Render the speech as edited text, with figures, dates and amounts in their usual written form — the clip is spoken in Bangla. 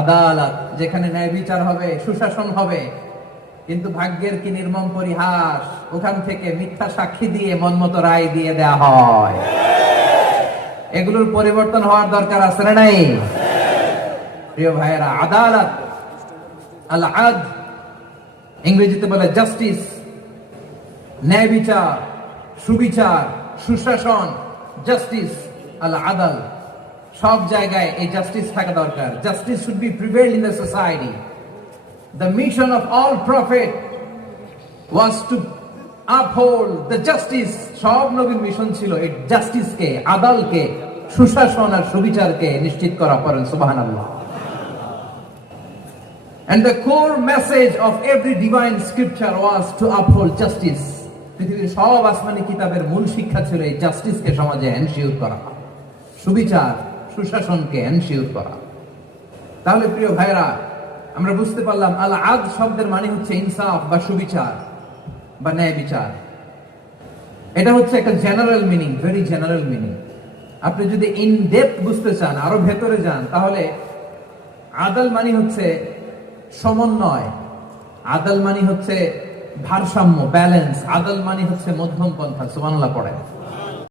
আদালত, যেখানে ন্যায় বিচার হবে, সুশাসন হবে। কিন্তু ভাগ্যের কি নির্মম পরিহাস, ওখান থেকে মিথ্যা সাক্ষী দিয়ে মনমতো রায় দিয়ে দেয়া হয়। এগুলোর পরিবর্তন হওয়ার দরকার আছে না নাই? প্রিয় ভাইয়েরা, আদালত, আল আদ, ইংরেজিতে বলে জাস্টিস, ন্যায় বিচার, সুবিচার, সুশাসন, জাস্টিস, আল আদাল, সব জায়গায় এই জাস্টিস থাকা দরকার। Justice should be prevail in the society. The mission of all prophet was to uphold the justice. সব নবীর মিশন ছিল এই জাস্টিসকে, আদালকে, সুশাসন আর সুবিচারকে নিশ্চিত করা। পড়েন সুবহানাল্লাহ। And the core message of every divine scripture was to uphold justice. পৃথিবীর সব আসমানি কিতাবের মূল শিক্ষা ছিল এই জাস্টিসকে সমাজে এনশিওর করা, সুবিচার, সুশাসনকে এনশিওর করা। তাহলে প্রিয় ভাইরা, আমরা বুঝতে পারলাম আল আদ শব্দের মানে হচ্ছে ইনসাফ বা সুবিচার বা ন্যায় বিচার। এটা হচ্ছে একটা general meaning, very general meaning. আপনি যদি ইন ডেপথ বুঝতে চান, আরো ভেতরে যান, তাহলে আদাল মানে হচ্ছে সমন্বয়, আদাল মানে হচ্ছে ভারসাম্য, ব্যালেন্স, আদাল মানে হচ্ছে মধ্যম পন্থা। সুবহানাল্লাহ পড়ে।